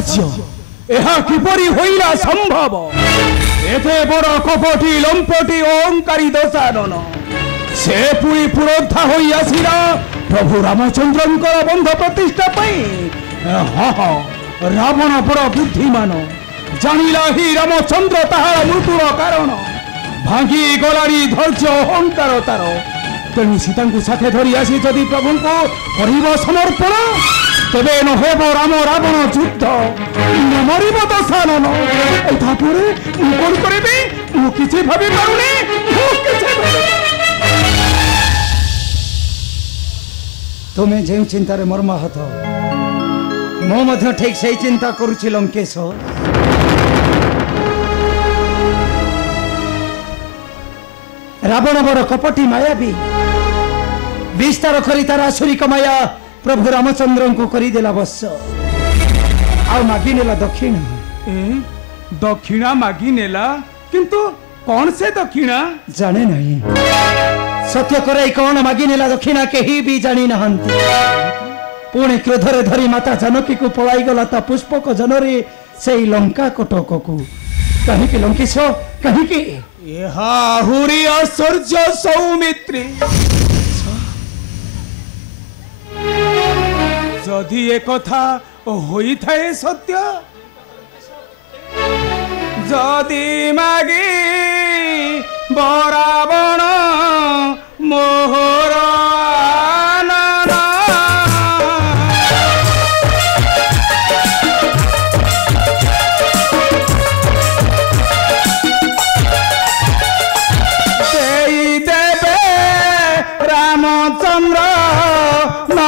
आश्चर्य यह किपरि होइला संभव एते बड़ कपटी लंपटी अहंकारी दशानन से पुरी पुरोधा होई आसिला प्रभु रामचंद्रंकर बंध प्रतिष्ठा पई हाँ हाँ रावण बड़ बुद्धिमान जानिला ही रामचंद्र ताहार मृत्युर कारण भांगी गलानी धैर्य अहंकार तार तेणु सीता को साथे धरी आसी जदि प्रभु को कर समर्पण तेबे नहेब राम रावण युद्ध मरब दशानन कौन करी मुझे भावी पारुनी तुम्हें जो चिंतार मर्माहत मो ठीक से चिंता करुछि लंकेश रावण बड़ कपटी मायावी विस्तार करी तार आसुरिक माया प्रभु रामचंद्र को करदेला बस आ मागी नेला दक्षिण दक्षिणा मागी नेला किंतु कौन से दक्षिणा जाने नहीं सत्य करे कौन मागी नेला दक्षिणा केही भी जानी नहंती पुणे क्रोधरे धरी माता जानकी को पलाई गला ता पुष्पक जनरे से लंका कटक को कहीं की लंकेश कहीं की आहुरी आश्चर्य सौमित्री जदि एक कथा होई थाए सत्य जदि मागी बरावण मोहर रामचंद्र न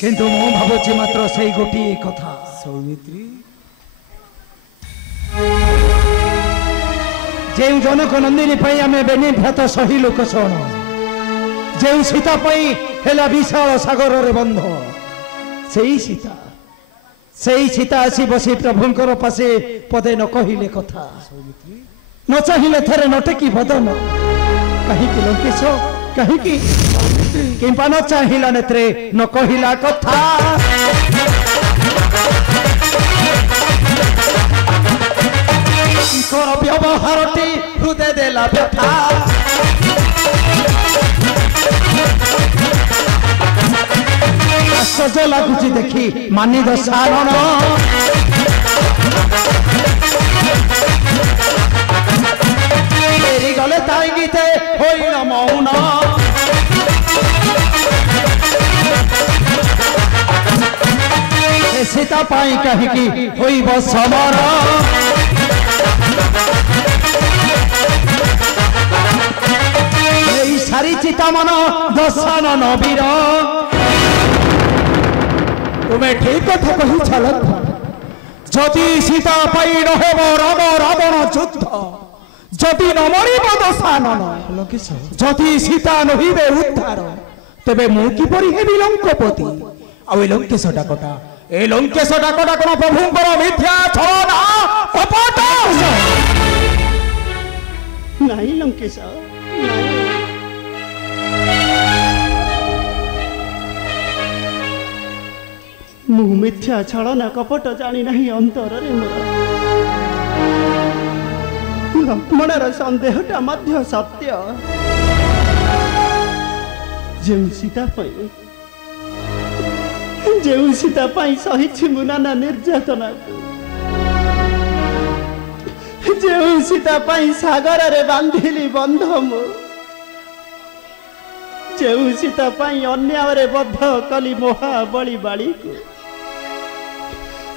किंतु मो भावुची मात्र से गोटे कथा सौमित्री जे जनक नंदिनी पई आमे बेनी भ्रत सही लोक शरण जे सीता पई हेला विशाल सागर रे बंध सेई सीता आसी बसी प्रभुंकर पासे पदे न कहिले कथा न चाहिए थरे नटकी बदन कहीं की लंकेश कहीं की किंपा न चाहिला नेत्रे न कहिला कथा कर व्यवहारटी हृदय देला व्यथा आश्चर्य लगुची देखी मानी दशानन फेरी गले ताई गीते होई न मौन सीता पाई कहीं की होई समर सारी चिता मन दशानन वीर तुम्हें ठीक कथा कही যদি সীতা পাই নহব রাম রাবণ যুদ্ধ যদি নমরিব দশানন যদি সীতা নহিবে উদ্ধার তেবে মু কিপরি হেবি লঙ্কপতি ଆଉ ଏ ଲଙ୍କେଶ ଡାକଟା কোন ପ୍ରଭୁଙ୍କର ମିଥ୍ୟା ଛଳନା କପଟ ନାହିଁ ଲଙ୍କେଶ ମୁଁ ମିଥ୍ୟା ଛଳନା କପଟ ଜାଣି ନାହିଁ ଅନ୍ତରରେ ମୋର ଲକ୍ଷ୍ମଣର ସନ୍ଦେହଟା ମଧ୍ୟ ସତ୍ୟ ଯେଉଁ ସୀତା ପାଇଁ ସହିଛି ମୁଁ ନାନା ନିର୍ଯାତନା ଯେଉଁ ସୀତା ପାଇଁ ସାଗରରେ ବାନ୍ଧିଲି ବନ୍ଧ ମୁଁ ଯେଉଁ ସୀତା ପାଇଁ ଅନ୍ୟାୟରେ ବଦ୍ଧ କଲି ମହାବଳୀ ବାଳୀକୁ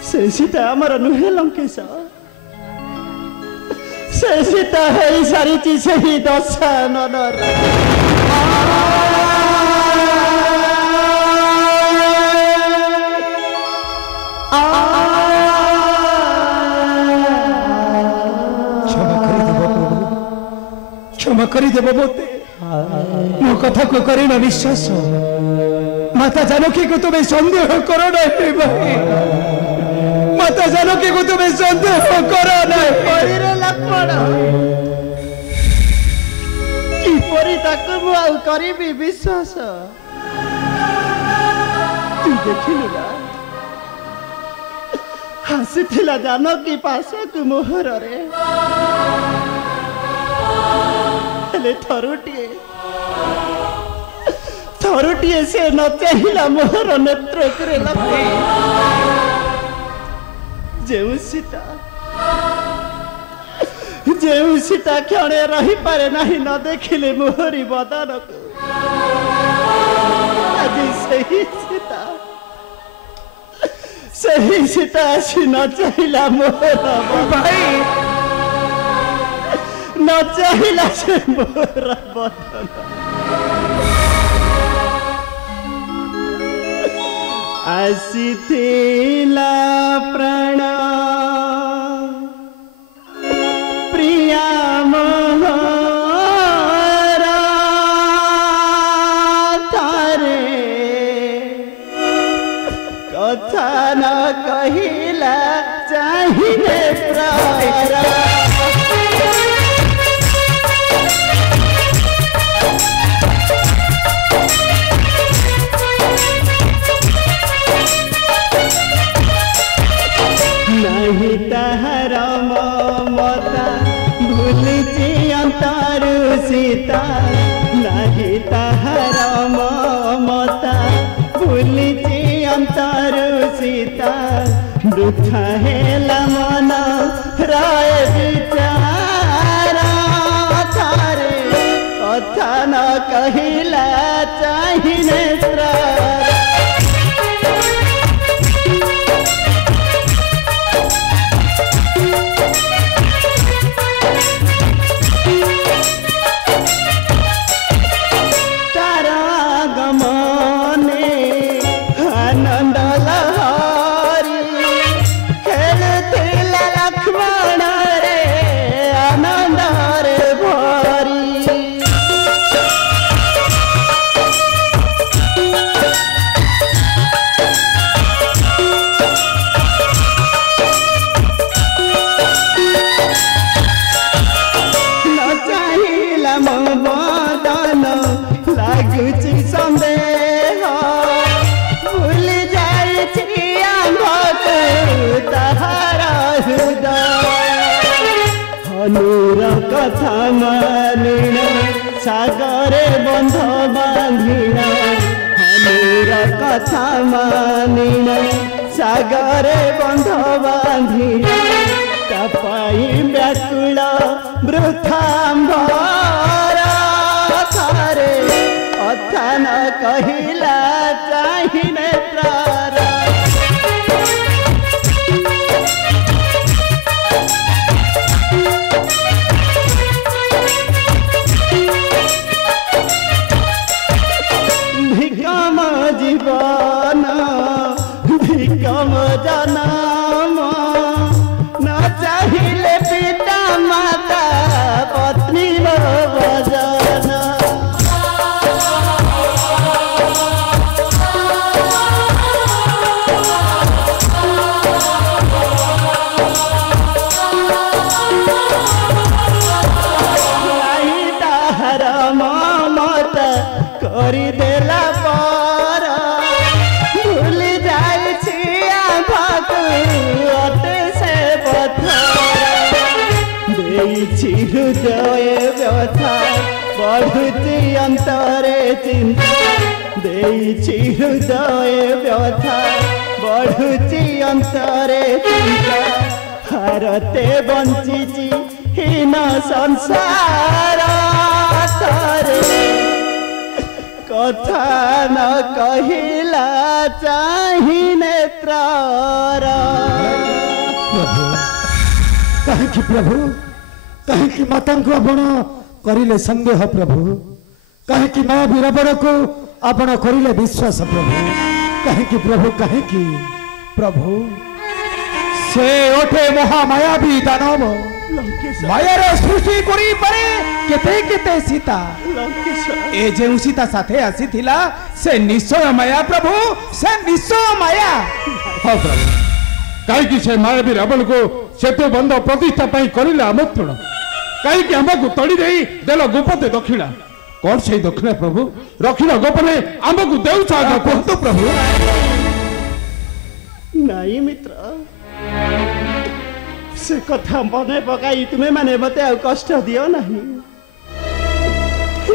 ସେ ସୀତା ଆମର ନୁହେଁ ଲଙ୍କେଶ ସେ ସୀତା ହେଇ ସାରିଛି ସେହି ଦଶାନନର क्षमा करदेव बोते मो कथा को करेना विश्वास माता जानकी को तुम्हें संदेह करो नहीं भाई माता जानकी को तुम्हें संदेह करो नहीं लक्ष्मण किपरि ताको मु आउ करिबी विश्वास तू देखिलु ना हसिथिला जानकी पासक मोहर रे हेले थरुटिए से न चाहिला मोहर नेत्र करे लगे जेउ सीता क्षणे रही पारे नहीं न देखिले मोहरी बदन को आज सही सीता आसी न चाहिला मोहर भाई न चाहिला से मोर बदन आसीथिला प्राण प्रिया मोहर थारे कथा न कहिला चाहिए प्राण नहीं तहर ममता भूलची अंतर सीता नहीं तहर ममता भूलची अंतर सीता दुख हेला मन राय विचारा थारे कथा न कहिला चाहिए कथा मानिण सागरे बंध बांधिण हनुर कथा मानिण सागरे बंध बांधिण तपाई व्याकुल वृथांबर थारे कथा न कहिला चाहिए प्रार जीवन भिकम जनम ममता करदेला पर भूली जाइछि आभाकु अटे से पत्थर देइछि हृदय व्यथा बढ़ुछि अंतरे चिंता देइछि हृदय व्यथा बढ़ुछि अंतरे चिंता हारते बंचिछि हीन संसार तारे कथा न कहिला चाहि नेत्रार कहीं प्रभु कहीं माता को आपण करिले संदेह प्रभु कहीं माँ वीरबड़ को आपण करिले विश्वास प्रभु कहीं प्रभु कहीं प्रभु से ओठे महामायावी दानव मायार सृष्टि करी पारे केते केते सीता ए जे सीता साथे आसीथिला से निश्चय माया प्रभु से निश्चय माया हाँ प्रभु कहीं से मायावी रावण को सेतु बंध प्रतिष्ठा पाई करिले आमंत्रण कहीं आमको तड़ी दे देल गोपते दक्षिणा कौन से दक्षिणा प्रभु रखिल गोपने आमको देउछ कहतु प्रभु नहीं मित्र से कथा मने पकाई तुम्हें माने मते आ कष्ट दियो नहीं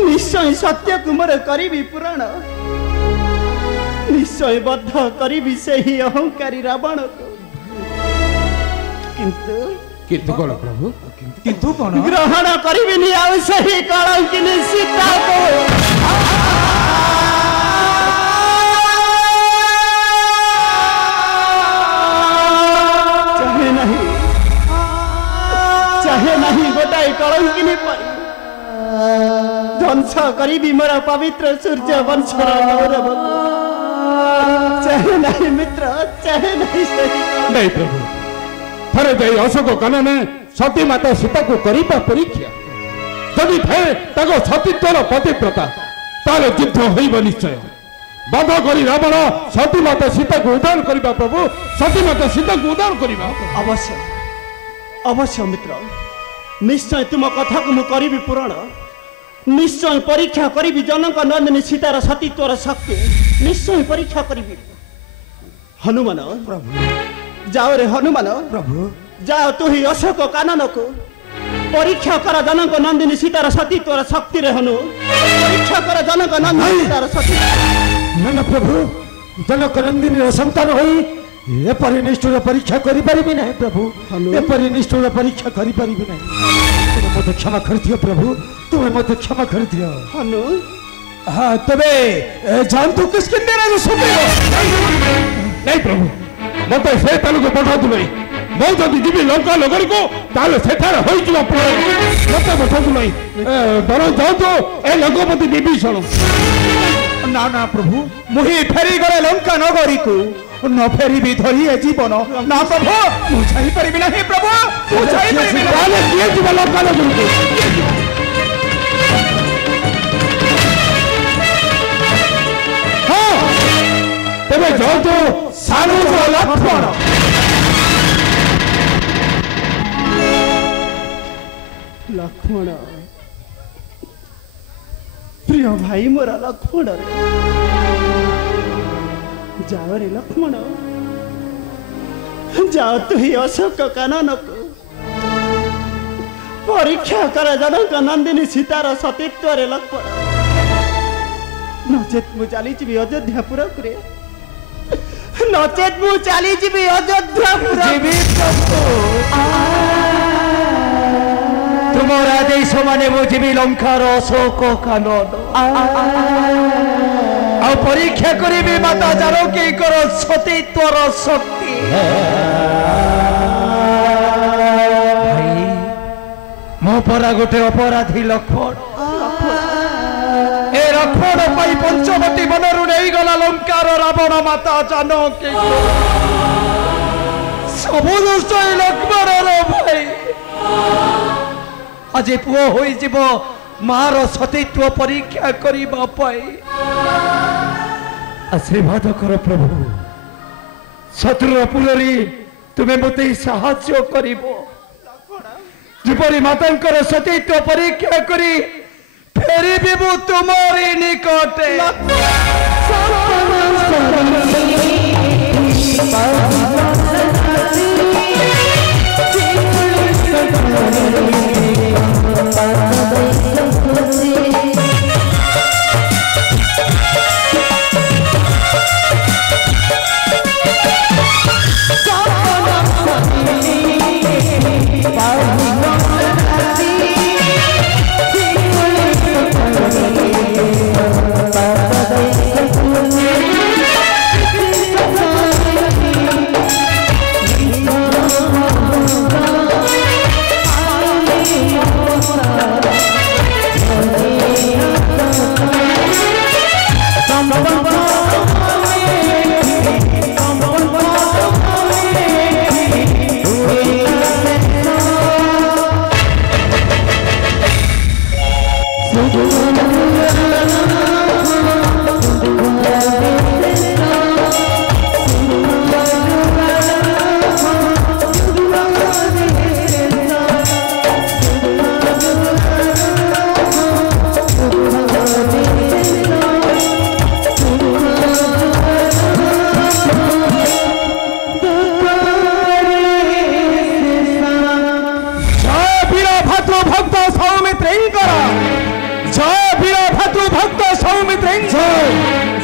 निश्चय सत्य कुमार करी पुराण निश्चय बद्ध करी से ही अहंकारी रावण को किंतु किंतु कौन प्रभु किंतु कौन ग्रहण करी आउ सही कलंकिनी सीता को चाहे नहीं गोटाई कलंकिनी परी ध्वंस करी मोर पवित्र सूर्य वंशर गौरव चाहे नहीं मित्र चाहे नहीं नहीं प्रभु थरे दे अशोक कानने सती माता सीता को करिबा परीक्षा जदि थाए ताको सतीत्वर पतिव्रता ताले युद्ध होइब निश्चय बाध करी रावण सती माता सीता को उद्धार करिबा प्रभु सती माता सीता को उद्धार करिबा अवश्य अवश्य मित्र निश्चय तुम कथा को मु करी पूरण निश्चय परीक्षा करी जनक नंदिनी सीतार सतीत्वर शक्ति निश्चय परीक्षा करी हनुमान प्रभु जाओ रे हनुमान प्रभु जाओ तु ही अशोक कानन को परीक्षा कर जनक नंदिनी सीतार सतीत्वर शक्ति रे हनु परीक्षा कर जनक नंदिनी सीतार शक्ति ना प्रभु जनक नंदिनी संतान होई एपरि निष्ठुर परीक्षा करि परिबि नहीं प्रभु एपरि निष्ठुर परीक्षा करि परिबि नहीं तुम मते क्षमा करथियो प्रभु तुम मते क्षमा करथियो हनु हाँ तबे जानतु किसकिंदे रे सुपेरो नहीं प्रभु मत से तालु को पठातु नहीं मो जदि जीवी लंका नगरी को ताले सेठार होई जिवा मत पठातु नहीं डर जाऊ तो ए लंकापति विभीषण ना ना प्रभु मुही फेरी गले लंका नगरी को न फेरी भी धरी है जीवन ना प्रभु मुझाई परिबि नहीं प्रभु मुझाई परिबि ताले किए जिवा लंका नगरी को हाँ तबे जाऊ तो सानु जो लक्ष्मण लक्ष्मण प्रिय भाई मोरा लक्ष्मण जाओ रे लक्ष्मण जाओ तु ही अशोक कानन को परीक्षा कर जनक नंदिनी सीतार सतीत्व रे लक्ष्मण नचेत मु चली जी अयोध्यापुर करे नचेत मु चली जी अयोध्यापुर तुमर आदेश माने मु जीवी लंकार अशोक कानन आ परीक्षा करी माता जानकी सतीत्वर शक्ति भाई मो परा गोटे अपराधी लक्ष्मण ए लक्ष्मण पाई पंचवटी मनरू नहीं गला लंकार रावण माता जानकी सबु दुष्ट लक्ष्मण भाई आज पुओ होई जीव मार सतीत्व परीक्षा करिबा पाई आशीर्वाद कर प्रभु शत्रु पुररी तुम्हें मते साहाय्य करिबो जिपरि मातांकर सतीत्व परीक्षा करी फेरी भी প্রভু তোমারই নিকটে।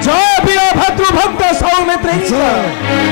জয় বীর ভাতৃভক্ত সৌমিত্র।